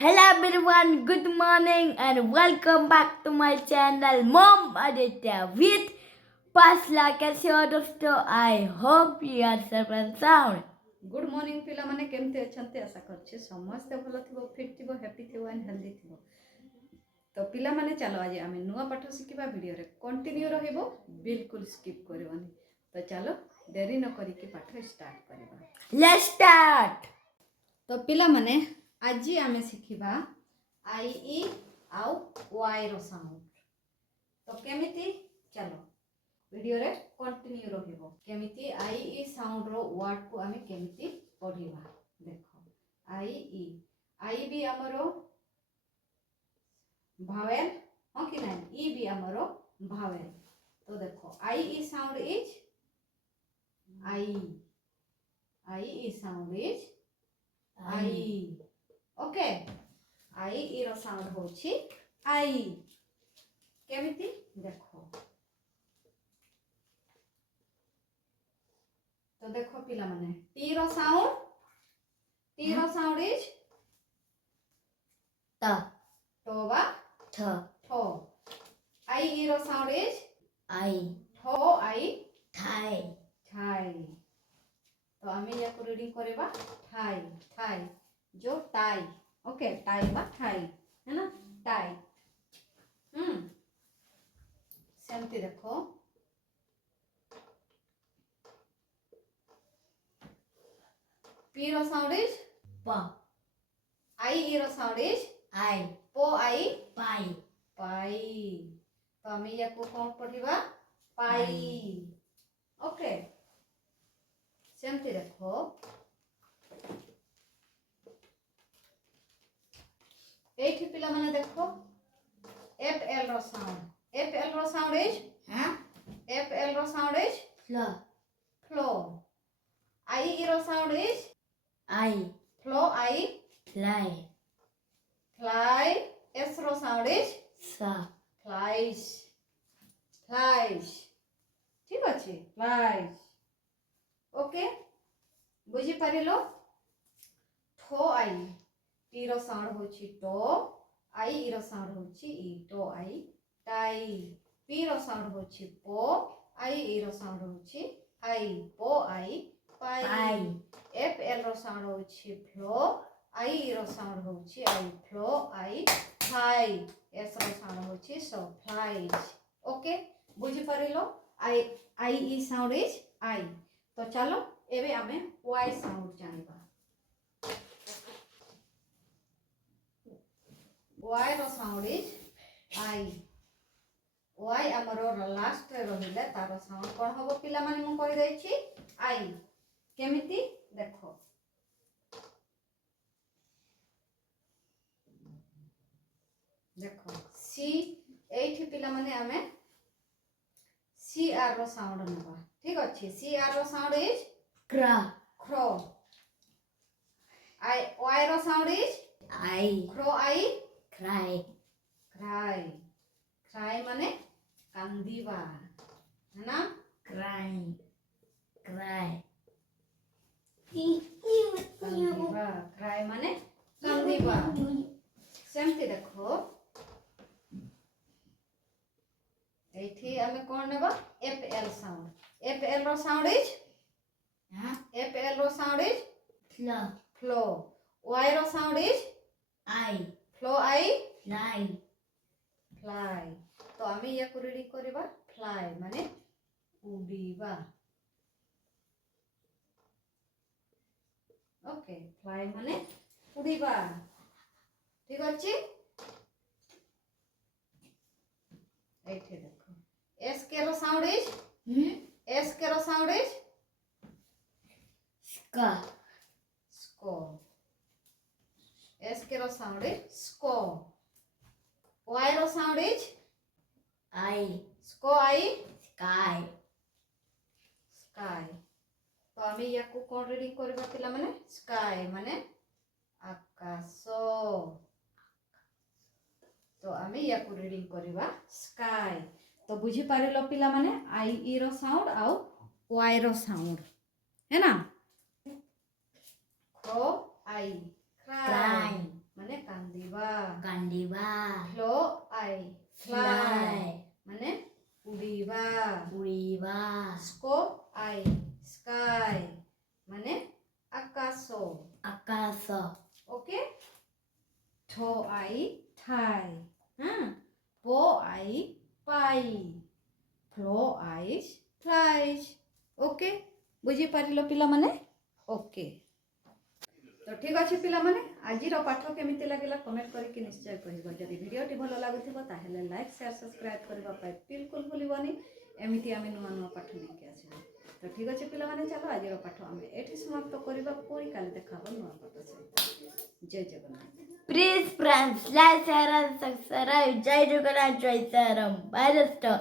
Hello everyone, good morning and welcome back to my channel Mom Aditya with Pasla कैसे हो दोस्तों? I hope you are safe and sound. Good morning पिला माने केमते अछंते आशा करछे समस्त भलो थिबो फिट थिबो हैप्पी थिबो एंड हेल्दी थिबो। तो पिला माने चलो आज आमे नुवा पाठ शिखिबा वीडियो रे कंटिन्यू रहिबो बिल्कुल स्किप करबोनी। तो चलो देरी न करी के पाठ स्टार्ट करबा। Let's start. तो पिला माने आज आमे शिखिबा आई ई आउ वाई रो साउंड। तो केमिति चलो वीडियो रे कंटिन्यू रहिबो केमिति आई ई साउंड रो वर्ड को आमे केमिति पढिबा। देखो आई भी हमरो भावेल हो कि नहीं ई भी हमरो भावेल। तो देखो I E sound is I sound is I. Okay I E रो साउंड होछि आई केमिति देखो। तो देखो पिला माने टी रो साउंड इज Ta टो बा tha ठो। आई ई रो साउंड इज I ठो आई thai ठाई। तो आमे याको रीडिंग करेबा ठाई ठाई जो टाई। ओके टाई बा ठाई है ना टाई। सेमती देखो पी रो sound is pa I E रो साउंड इज I पो आई pai पाई। तो आमे याको कोन पढिबा पाई। ओके सेमती देखो एठी पिला माने देखो एफ एल रो sound is huh F L रो साउंड इज fla फ्लो। आई ई रो साउंड इज I फ्लो आई fly फ्लाई। एस रो sound is sa flies flies. ठीक अछि फ्लाइज। ओके बुझी पारिलो ठो आई टी रो साउंड होछि टो आई ई रो साउंड होछि ई टो आई टाई। पी रो साउंड होछि पो आई ई रो साउंड होछि आई पो I pi. pai F L रो साउंड होछि फ्लो आई ई रो साउंड होछि आई फ्लो आई फ्लाई। एस रो साउंड होछि सो फ्लाइज। ओके बुझी पारिलो आई ई साउंड इज आई। तो चलो एबे आमे वाई साउंड जानिबा। वाई रो साउंड इज आई। वाई हमरो लास्ट रे रहिले तारो साउंड कोन होबो पिला माने मु कहि दै छी आई। केमिति देखो देखो सी एठी पिला माने आमे सी आर रो साउंड नबा। ठीक अछि सी आर रो साउंड इज kra क्रो। आई वाई रो साउंड इज I क्रो आई cry क्राई। क्राई माने कांदीबा है ना crying cry कांदीबा। क्राई माने कांदीबा। सेमती देखो एठी हमें कोन नेबा F L sound. F L रो sound is huh F L रो साउंड इज fla फ्लो। वाई रो साउंड इज I फ्लो आई fly फ्लाई। तो आमे याको रीडिंग करबा फ्लाई माने उड़ीबा। ओके फ्लाई माने उड़ीबा। ठीक अछि एठी देखो एस के रो साउंड इज एस के रो साउंड इज ska स्को। एस के रो साउंड इज स्को। वाई रो साउंड इज I स्को आई sky स्काई। तो आमे याको कोन रीडिंग करबा पिला माने स्काई माने आकाश। तो आमे याको रीडिंग करबा स्काई। तो बुझी पारिलो पिला माने आई ई रो साउंड आउ वाई रो साउंड है ना। क्रो आई क्राई ମାନେ କାନ୍ଦିବା କାନ୍ଦିବା fly fly ମାନେ ଉଡ଼ିବା ଉଡ଼ିବା sky sky ମାନେ ଆକାଶ ଆକାଶ ओके ठो आई ठाई हाँ पो I pi flow eyes flies okay बुझी पारिलो पिला माने ओके तो ठीक अच्छे पिला माने आजिर पाठ केमिति लागिला कमेंट करके निश्चय कहबो जदि वीडियोटी भलो लागुथिबो ताहेले लाइक शेयर सब्सक्राइब करबा पाए बिल्कुल भूलिबनी एमिति आमे नुआ नुआ पाठ नेके आछे तो ठीक अच्छे पिला माने चलो आजिर पाठ आमे एठी समाप्त करबा पुरी काले देखाबो नुआ पाठ सहित जय Jagannath Please friends, like, share and subscribe. Jai Jagannath, Jai Saram. Bye, Rasta.